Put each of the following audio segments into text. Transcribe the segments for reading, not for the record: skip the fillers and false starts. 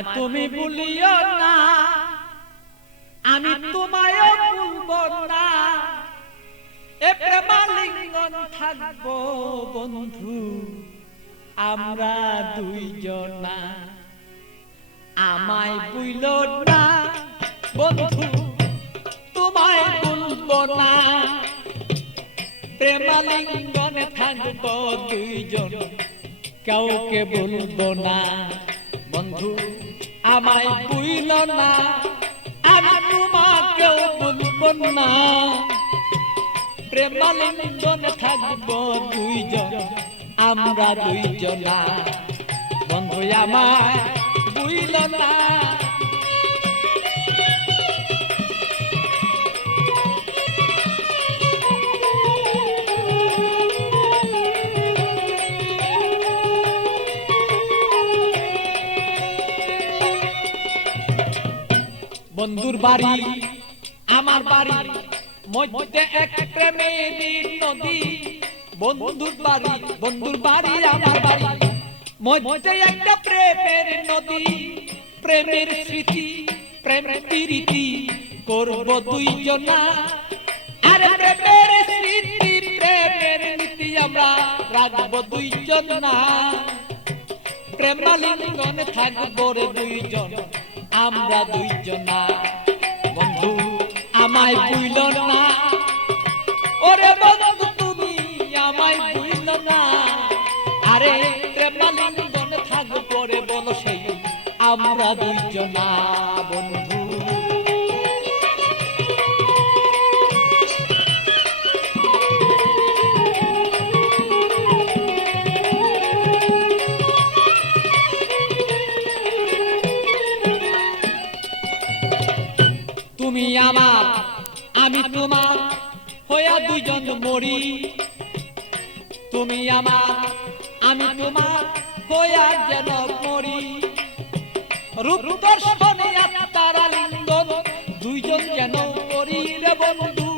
আমায় তুমি ভুলিও না, আমি তোমায়ও ভুলবো না। এ প্রেমালিঙ্গন থাকবো বন্ধু আমরা দুইজনা। আমায় ভুলো না বন্ধু, তোমায় ভুলবো না। প্রেমালিঙ্গনে থাকবো দুইজন, কাউকে ভুলবো না। বন্ধু আমায় ভুলো না, আমি তোমাকেও ভুলবো না। প্রেমালিঙ্গনে থাকবো দুইজন আমরা দুইজনা। বন্ধু আমায় ভুলো না। বন্ধুর বাড়ি আমার বাড়ি মধ্যে এক প্রেমের নদী। বন্ধুর বাড়ি আমার বাড়ি মধ্যে একটা প্রেমের নদী। প্রেমের স্মৃতি প্রেম প্রীতি করব দুইজনা। আরে প্রেমের স্মৃতি প্রেমের নীতি আমরা রাখবো দুইজনা। প্রেমালিঙ্গনে থাকবো রে দুইজন আমরা দুইজনা। বন্ধু আমায় ভুলো না, ওরে বন্ধু তুমি আমায় ভুলো না। আরে প্রেমালিঙ্গনে থাকবো রে বলো সেই আমরা দুইজনা। বন্ধু তুমি আমার আমি তোমার হইয়া দুইজন মরি। তুমি আমার আমি তোমার হইয়া যেন মরি। রূপ দর্শনে তারা লিঙ্গন দুইজন যেন করি রে বন্ধু,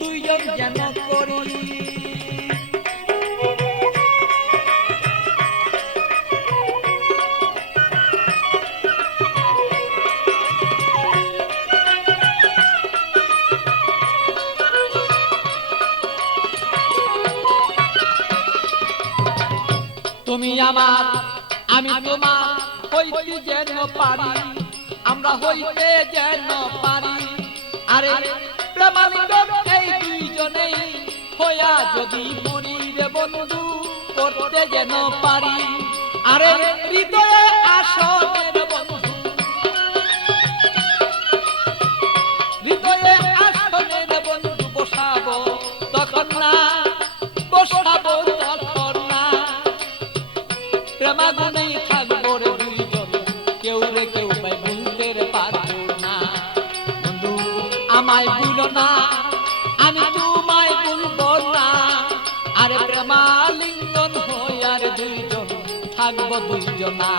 দুইজন যেন করি। তুমি আমার আমি তোমার হইতে যেন পারি, আমরা হইতে যেন পারি। আরে প্রেমালিঙ্গন এই দুইজনেই হইয়া যদি মরি রে বন্ধু করতে যেন পারি। আরে হৃদয়ে আসনের বন্ধু, হৃদয়ে আসনের বন্ধু বসাবো তখন না, বসাবো তখন না। প্রেমাগুনেই থাকবো রে দুইজন, কেউ রে কেউ পাই ভুলতে রে পারবো না। বন্ধু আমায় ভুলো না, আমি তোমায় ভুলবো না। আরে প্রেমালিঙ্গন হইয়া রে দুইজন থাকবো দুইজনা।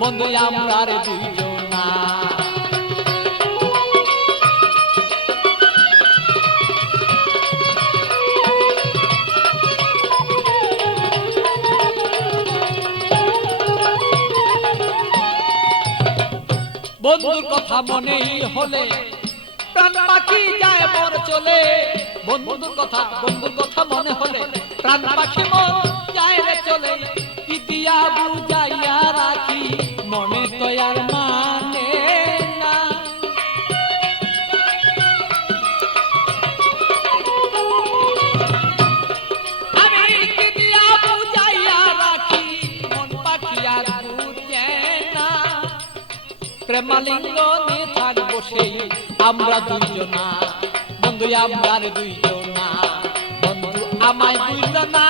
বন্ধু আমরা রে দুইজনা। বন্ধুর কথা মনেই হলে প্রাণ পাখি যায় মন চলে। বন্ধুর কথা মনে হলে প্রাণ পাখি মন যায় রে চলে। কি দিয়া বুঝাইয়া রাখি মনে তো আর মানে না। আমি কি দিয়া বুঝাইয়া রাখি মন পাখি আর বুঝে না। প্রেমালিঙ্গনে থাকবো সেই আমরা দুইজনা। বন্ধু আমরা দুইজনা। বন্ধু আমায় ভুলো না,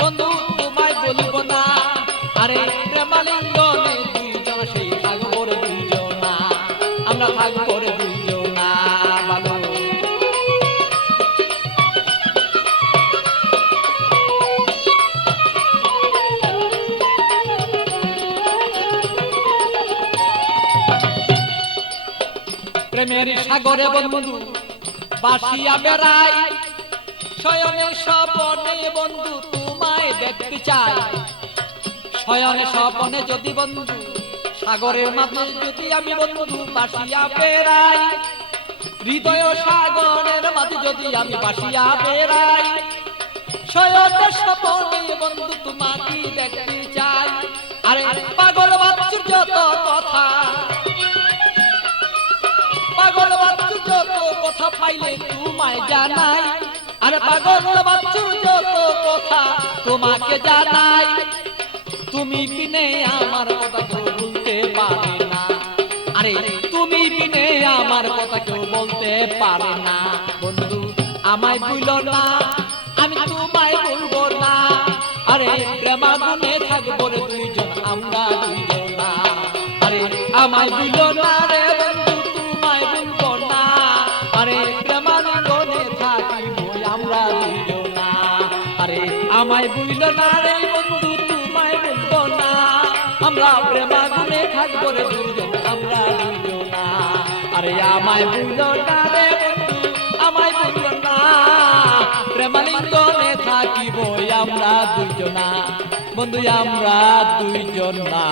বন্ধু তোমায় বলবো না। আরে প্রেমালিঙ্গনে দুইজন সেই থাকবো রে দুইজনা, আমরা থাকবো রে দুইজনা। ভালো প্রেমের সাগরে বন্ধু বাসিয়া বেড়াই। শয়নে স্বপনে বন্ধু তোমায় দেখতে চাই। শয়নে স্বপনে যদি বন্ধু সাগরের মাঝে যদি আমি বন্ধু বাসিয়া বেড়াই, হৃদয় সাগরের মাঝে যদি আমি বাসিয়া বেড়াই, শয়নের স্বপনে বন্ধু তোমাকে দেখতে চাই। আরে পাগল বাচ্চুর যত কথা, পাগল বাচ্চুর যত কথা পাইলে তোমায় জানাই। আরে পাগল বাচ্চুর যত কথা তোমাকে জানাই। তুমি বিনে আমার কথা কেউ বলতে পারে না। আরে তুমি বিনে আমার কথা কেউ বলতে পারে না। বন্ধু আমায় ভুলো না, আমি তোমায় ভুলবো না। আরে প্রেমাগুনে থাকবো রে দুইজন আমরা দুইজন না। আরে আমায় ভুলো না রে বন্ধু তোমায় ভুলবো না। আরে প্রেমাগুনে থাকিবো আমরা দুইজন না। আরে আমায় ভুলো না রে বন্ধু তোমায় ভুলবো না। আমরা প্রেমাগুনে থাকবো রে দুইজন আমরা দুইজন না। আরে আমায় ভুলো না রে বন্ধু আমায় ভুলো না। প্রেমালিঙ্গনে থাকিব আমরা দুইজনা, বন্ধু আমরা দুইজনা।